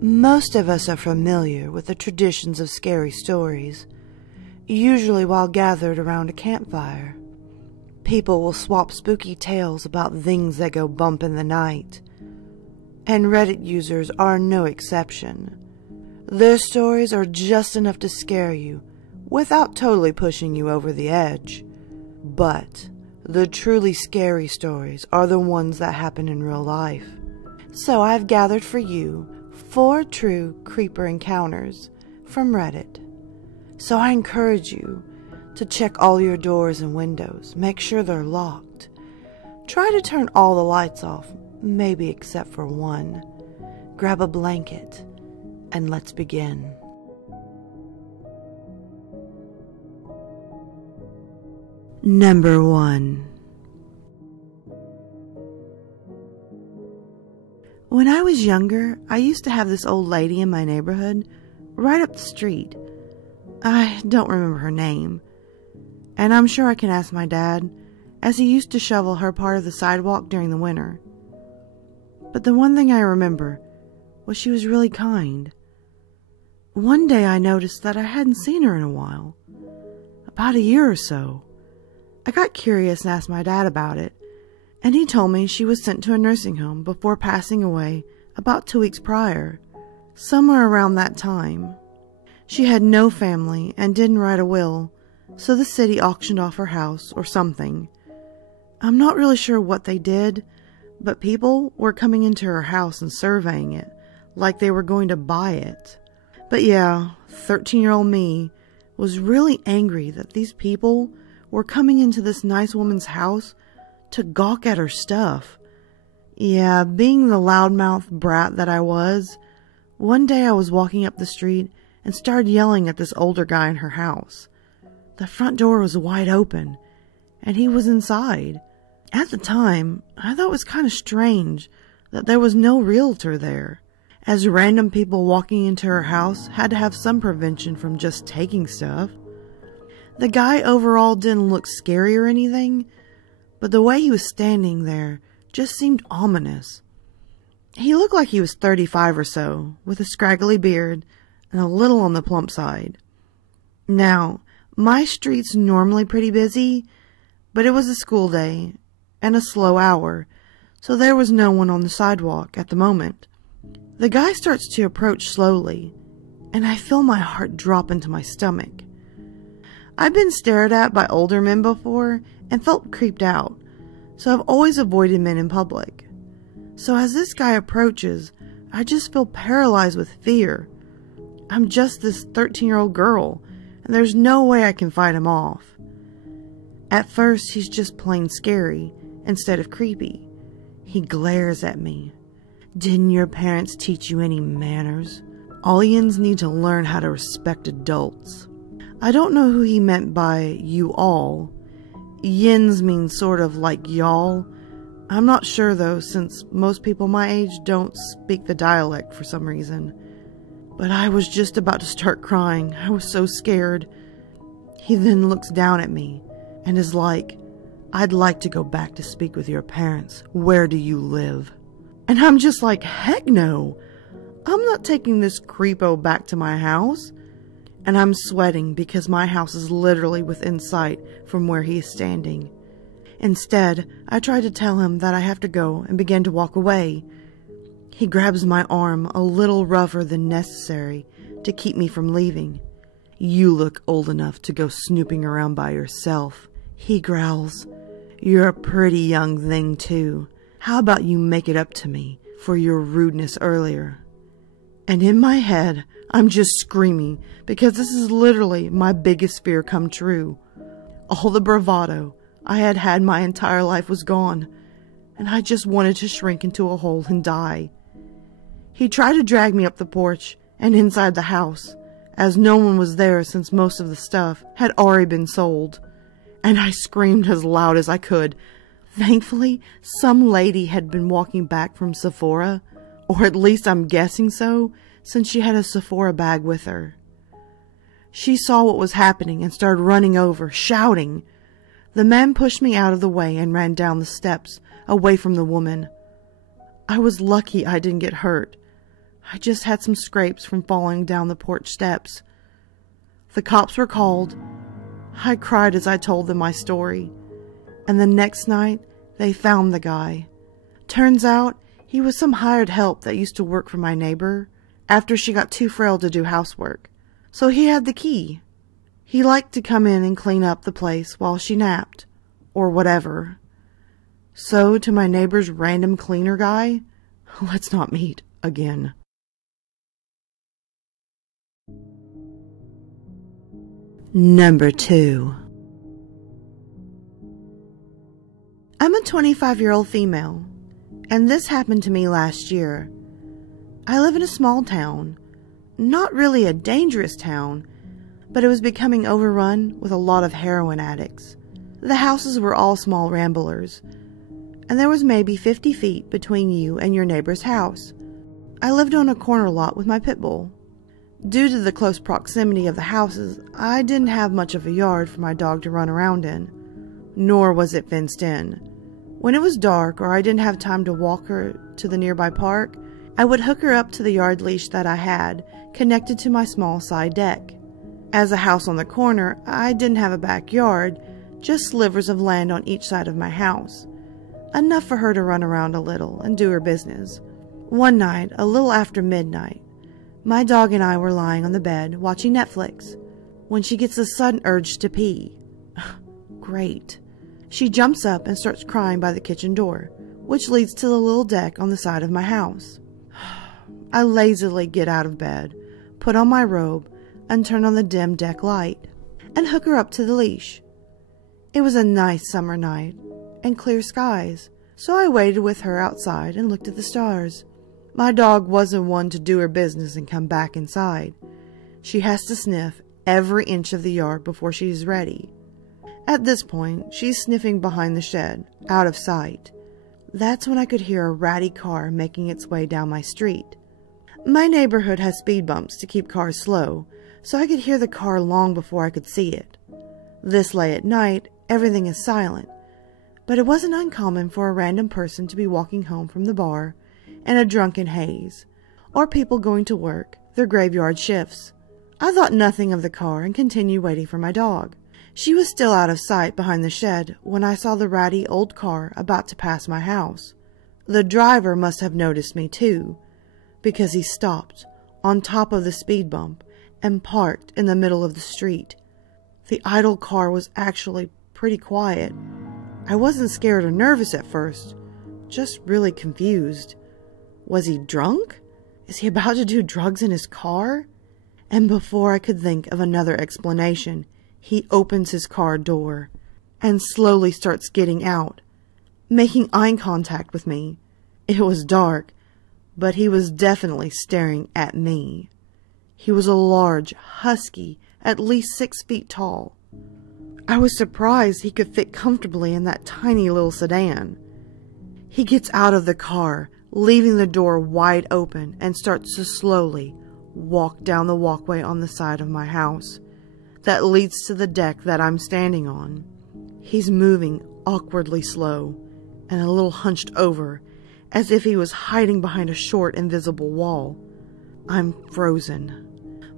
Most of us are familiar with the traditions of scary stories, usually while gathered around a campfire. People will swap spooky tales about things that go bump in the night, and Reddit users are no exception. Their stories are just enough to scare you without totally pushing you over the edge. But the truly scary stories are the ones that happen in real life. So I've gathered for you 4 true creeper encounters from Reddit. So I encourage you to check all your doors and windows, make sure they're locked. Try to turn all the lights off, maybe except for one. Grab a blanket, and let's begin. Number 1. When I was younger, I used to have this old lady in my neighborhood, right up the street. I don't remember her name, and I'm sure I can ask my dad, as he used to shovel her part of the sidewalk during the winter. But the one thing I remember was she was really kind. One day I noticed that I hadn't seen her in a while, about a year or so. I got curious and asked my dad about it, and he told me she was sent to a nursing home before passing away about 2 weeks prior, somewhere around that time. She had no family and didn't write a will, so the city auctioned off her house or something. I'm not really sure what they did, but people were coming into her house and surveying it, like they were going to buy it. But yeah, 13-year-old me was really angry that these people were coming into this nice woman's house to gawk at her stuff. Yeah, being the loudmouth brat that I was, one day I was walking up the street and started yelling at this older guy in her house. The front door was wide open, and he was inside. At the time, I thought it was kind of strange that there was no realtor there, as random people walking into her house had to have some prevention from just taking stuff. The guy overall didn't look scary or anything, but the way he was standing there just seemed ominous. He looked like he was 35 or so, with a scraggly beard and a little on the plump side. Now, my street's normally pretty busy, but it was a school day and a slow hour, so there was no one on the sidewalk at the moment. The guy starts to approach slowly, and I feel my heart drop into my stomach. I've been stared at by older men before and felt creeped out, so I've always avoided men in public. So as this guy approaches, I just feel paralyzed with fear. I'm just this 13-year-old girl, and there's no way I can fight him off. At first, he's just plain scary instead of creepy. He glares at me. Didn't your parents teach you any manners? All yins need to learn how to respect adults. I don't know who he meant by you all. Yins means sort of like y'all. I'm not sure though, since most people my age don't speak the dialect for some reason. But I was just about to start crying. I was so scared. He then looks down at me and is like, I'd like to go back to speak with your parents. Where do you live? And I'm just like, heck no. I'm not taking this creepo back to my house. And I'm sweating because my house is literally within sight from where he is standing. Instead, I try to tell him that I have to go and begin to walk away. He grabs my arm a little rougher than necessary to keep me from leaving. You look old enough to go snooping around by yourself, he growls. You're a pretty young thing too. How about you make it up to me for your rudeness earlier? And in my head, I'm just screaming because this is literally my biggest fear come true. All the bravado I had had my entire life was gone, and I just wanted to shrink into a hole and die. He tried to drag me up the porch and inside the house, as no one was there since most of the stuff had already been sold, and I screamed as loud as I could. Thankfully, some lady had been walking back from Sephora, or at least I'm guessing so, since she had a Sephora bag with her. She saw what was happening and started running over, shouting. The man pushed me out of the way and ran down the steps, away from the woman. I was lucky I didn't get hurt. I just had some scrapes from falling down the porch steps. The cops were called. I cried as I told them my story. And the next night, they found the guy. Turns out, he was some hired help that used to work for my neighbor after she got too frail to do housework. So he had the key. He liked to come in and clean up the place while she napped, or whatever. So to my neighbor's random cleaner guy, let's not meet again. Number 2. I'm a 25-year-old female, and this happened to me last year. I live in a small town, not really a dangerous town, but it was becoming overrun with a lot of heroin addicts. The houses were all small ramblers, and there was maybe 50 feet between you and your neighbor's house. I lived on a corner lot with my pit bull. Due to the close proximity of the houses, I didn't have much of a yard for my dog to run around in, nor was it fenced in. When it was dark or I didn't have time to walk her to the nearby park, I would hook her up to the yard leash that I had connected to my small side deck. As a house on the corner, I didn't have a backyard, just slivers of land on each side of my house. Enough for her to run around a little and do her business. One night, a little after midnight, my dog and I were lying on the bed watching Netflix when she gets a sudden urge to pee. Great. She jumps up and starts crying by the kitchen door, which leads to the little deck on the side of my house. I lazily get out of bed, put on my robe, and turn on the dim deck light, and hook her up to the leash. It was a nice summer night, and clear skies, so I waited with her outside and looked at the stars. My dog wasn't one to do her business and come back inside. She has to sniff every inch of the yard before she's ready. At this point, she's sniffing behind the shed, out of sight. That's when I could hear a ratty car making its way down my street. My neighborhood has speed bumps to keep cars slow, so I could hear the car long before I could see it. This late at night, everything is silent, but it wasn't uncommon for a random person to be walking home from the bar in a drunken haze, or people going to work their graveyard shifts. I thought nothing of the car and continued waiting for my dog. She was still out of sight behind the shed when I saw the ratty old car about to pass my house. The driver must have noticed me too, because he stopped on top of the speed bump and parked in the middle of the street. The idle car was actually pretty quiet. I wasn't scared or nervous at first, just really confused. Was he drunk? Is he about to do drugs in his car? And before I could think of another explanation, he opens his car door and slowly starts getting out, making eye contact with me. It was dark, but he was definitely staring at me. He was a large, husky, at least 6 feet tall. I was surprised he could fit comfortably in that tiny little sedan. He gets out of the car, leaving the door wide open, and starts to slowly walk down the walkway on the side of my house that leads to the deck that I'm standing on. He's moving awkwardly slow and a little hunched over, as if he was hiding behind a short, invisible wall. I'm frozen.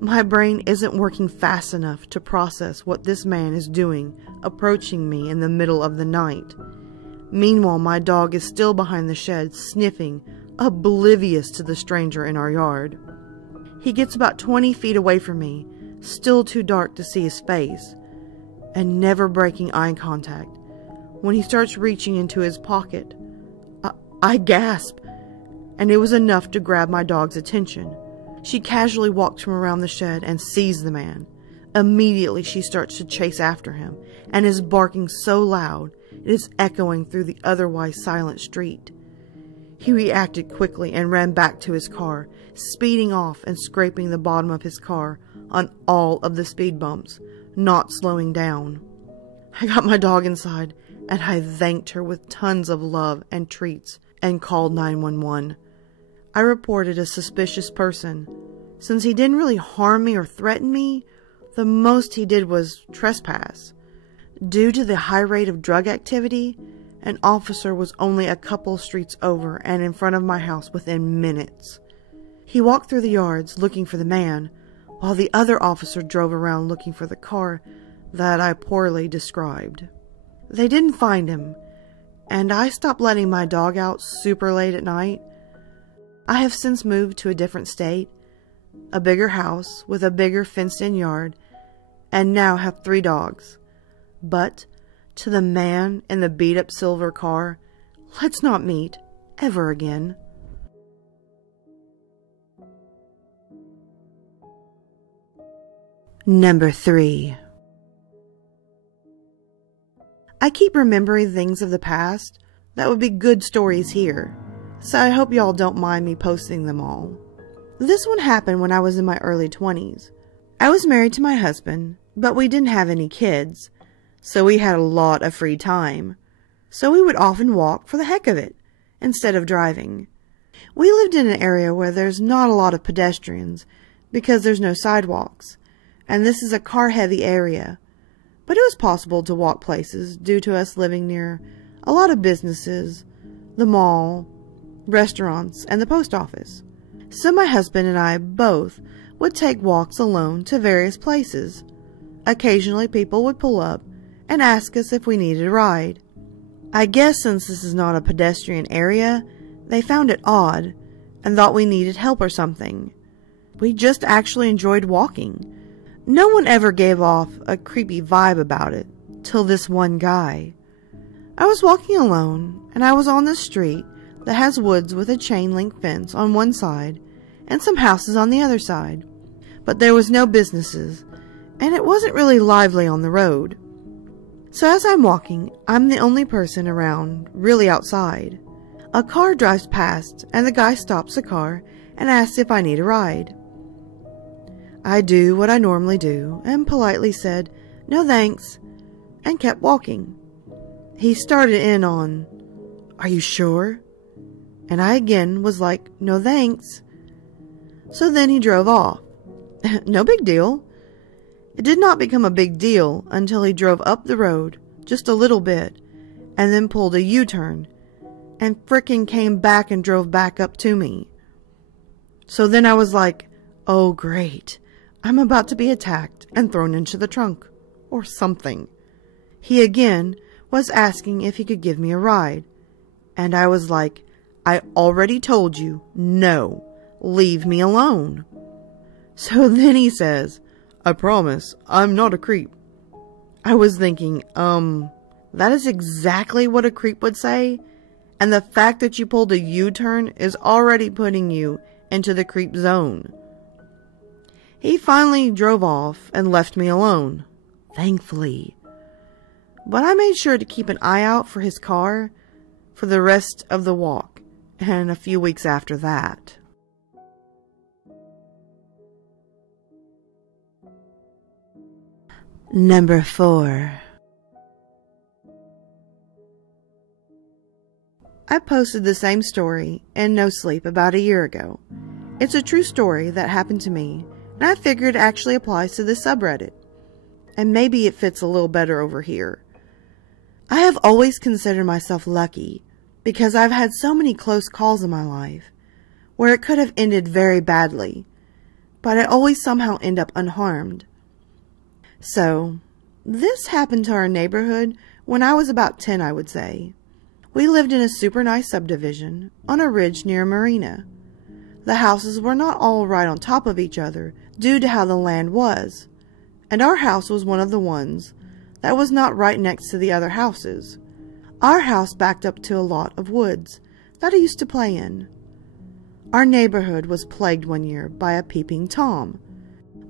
My brain isn't working fast enough to process what this man is doing, approaching me in the middle of the night. Meanwhile, my dog is still behind the shed, sniffing, oblivious to the stranger in our yard. He gets about 20 feet away from me, still too dark to see his face, and never breaking eye contact. When he starts reaching into his pocket, I gasp, and it was enough to grab my dog's attention. She casually walks from around the shed and sees the man. Immediately she starts to chase after him, and is barking so loud it is echoing through the otherwise silent street. He reacted quickly and ran back to his car, speeding off and scraping the bottom of his car on all of the speed bumps, not slowing down. I got my dog inside, and I thanked her with tons of love and treats and called 911. I reported a suspicious person. Since he didn't really harm me or threaten me, the most he did was trespass. Due to the high rate of drug activity, an officer was only a couple streets over and in front of my house within minutes. He walked through the yards looking for the man, while the other officer drove around looking for the car that I poorly described. They didn't find him, and I stopped letting my dog out super late at night. I have since moved to a different state, a bigger house with a bigger fenced-in yard, and now have 3 dogs. But to the man in the beat-up silver car, let's not meet ever again. Number 3. I keep remembering things of the past that would be good stories here, so I hope y'all don't mind me posting them all. This one happened when I was in my early 20s. I was married to my husband, but we didn't have any kids, so we had a lot of free time. So we would often walk for the heck of it, instead of driving. We lived in an area where there's not a lot of pedestrians, because there's no sidewalks, and this is a car-heavy area. But it was possible to walk places due to us living near a lot of businesses, the mall, restaurants, and the post office. So my husband and I both would take walks alone to various places. Occasionally people would pull up and ask us if we needed a ride. I guess since this is not a pedestrian area, they found it odd and thought we needed help or something. We just actually enjoyed walking. No one ever gave off a creepy vibe about it, till this one guy. I was walking alone, and I was on this street that has woods with a chain-link fence on one side, and some houses on the other side. But there was no businesses, and it wasn't really lively on the road. So as I'm walking, I'm the only person around, really outside. A car drives past, and the guy stops the car and asks if I need a ride. I do what I normally do, and politely said, "No thanks," and kept walking. He started in on, "Are you sure?" And I again was like, "No thanks." So then he drove off. No big deal. It did not become a big deal until he drove up the road, just a little bit, and then pulled a U-turn, and frickin' came back and drove back up to me. So then I was like, oh great, I'm about to be attacked and thrown into the trunk, or something. He again was asking if he could give me a ride, and I was like, I already told you, no, leave me alone. So then he says, I promise, I'm not a creep. I was thinking, that is exactly what a creep would say, and the fact that you pulled a U-turn is already putting you into the creep zone. He finally drove off and left me alone, thankfully. But I made sure to keep an eye out for his car for the rest of the walk, and a few weeks after that. Number 4. I posted the same story in No Sleep about a year ago. It's a true story that happened to me, and I figured it actually applies to this subreddit. And maybe it fits a little better over here. I have always considered myself lucky because I've had so many close calls in my life where it could have ended very badly, but I always somehow end up unharmed. So, this happened to our neighborhood when I was about 10, I would say. We lived in a super nice subdivision on a ridge near a marina. The houses were not all right on top of each other due to how the land was, and our house was one of the ones that was not right next to the other houses. Our house backed up to a lot of woods that I used to play in. Our neighborhood was plagued one year by a peeping Tom.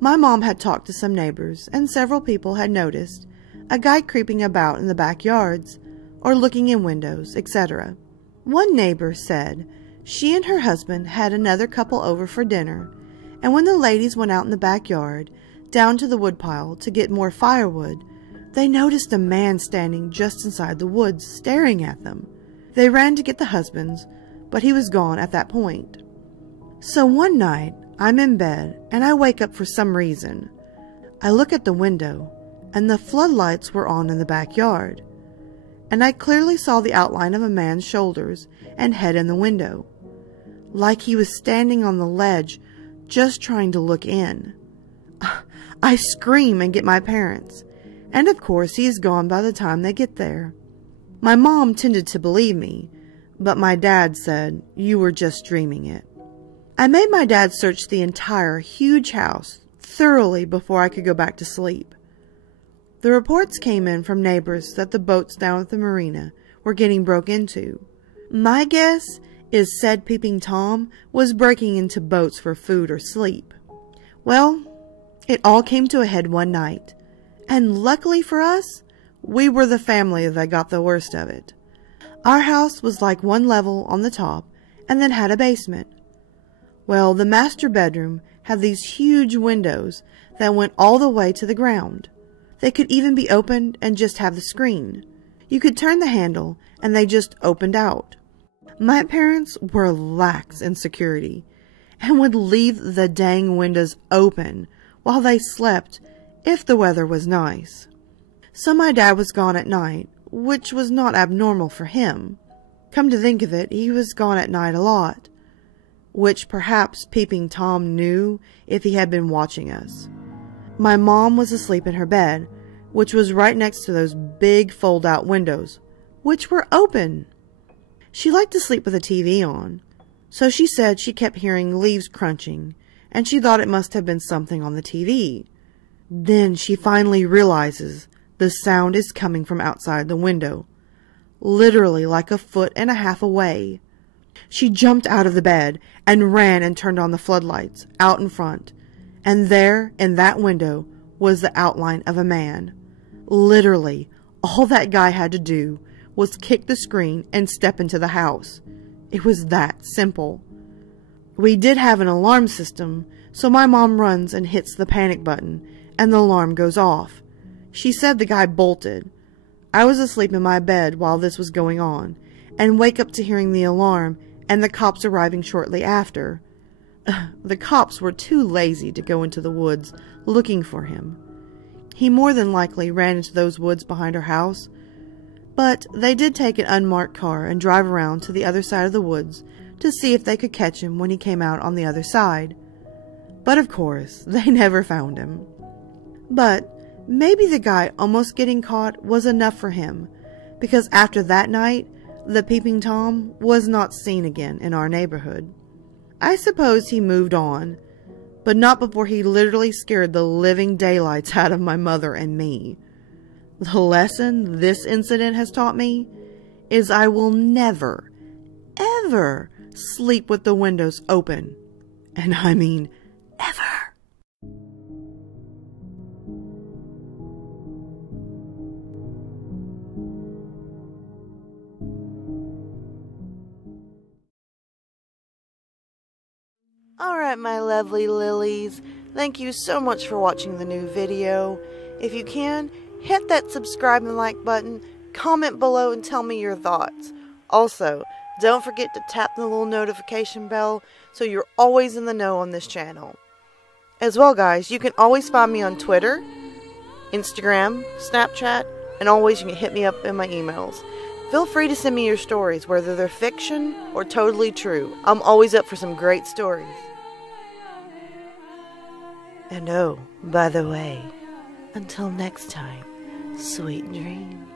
My mom had talked to some neighbors, and several people had noticed a guy creeping about in the backyards or looking in windows, etc. One neighbor said she and her husband had another couple over for dinner, and when the ladies went out in the backyard, down to the woodpile to get more firewood, they noticed a man standing just inside the woods staring at them. They ran to get the husbands, but he was gone at that point. So one night, I'm in bed, and I wake up for some reason. I look at the window, and the floodlights were on in the backyard, and I clearly saw the outline of a man's shoulders and head in the window. like he was standing on the ledge, just trying to look in. I scream and get my parents, and of course he is gone by the time they get there. My mom tended to believe me, but my dad said, "You were just dreaming it." I made my dad search the entire huge house thoroughly before I could go back to sleep. The reports came in from neighbors that the boats down at the marina were getting broke into. My guess is said Peeping Tom was breaking into boats for food or sleep. Well, it all came to a head one night, and luckily for us, we were the family that got the worst of it. Our house was like one level on the top and then had a basement. Well, the master bedroom had these huge windows that went all the way to the ground. They could even be opened and just have the screen. You could turn the handle and they just opened out. My parents were lax in security and would leave the dang windows open while they slept if the weather was nice. So my dad was gone at night, which was not abnormal for him. Come to think of it, he was gone at night a lot, which perhaps Peeping Tom knew if he had been watching us. My mom was asleep in her bed, which was right next to those big fold-out windows, which were open. She liked to sleep with the TV on, so she said she kept hearing leaves crunching, and she thought it must have been something on the TV. Then she finally realizes the sound is coming from outside the window, literally like 1.5 feet away. She jumped out of the bed and ran and turned on the floodlights out in front, and there, in that window, was the outline of a man. Literally, all that guy had to do was kick the screen and step into the house. It was that simple. We did have an alarm system, so my mom runs and hits the panic button, and the alarm goes off. She said the guy bolted. I was asleep in my bed while this was going on, and wake up to hearing the alarm and the cops arriving shortly after. The cops were too lazy to go into the woods looking for him. He more than likely ran into those woods behind our house, but they did take an unmarked car and drive around to the other side of the woods to see if they could catch him when he came out on the other side. But of course, they never found him. But maybe the guy almost getting caught was enough for him, because after that night, the Peeping Tom was not seen again in our neighborhood. I suppose he moved on, but not before he literally scared the living daylights out of my mother and me. The lesson this incident has taught me is I will never, ever sleep with the windows open. And I mean ever. Alright, my lovely lilies, thank you so much for watching the new video. If you can, hit that subscribe and like button, comment below and tell me your thoughts. Also, don't forget to tap the little notification bell so you're always in the know on this channel. As well, guys, you can always find me on Twitter, Instagram, Snapchat, and always you can hit me up in my emails. Feel free to send me your stories, whether they're fiction or totally true. I'm always up for some great stories. And oh, by the way, until next time, sweet dreams.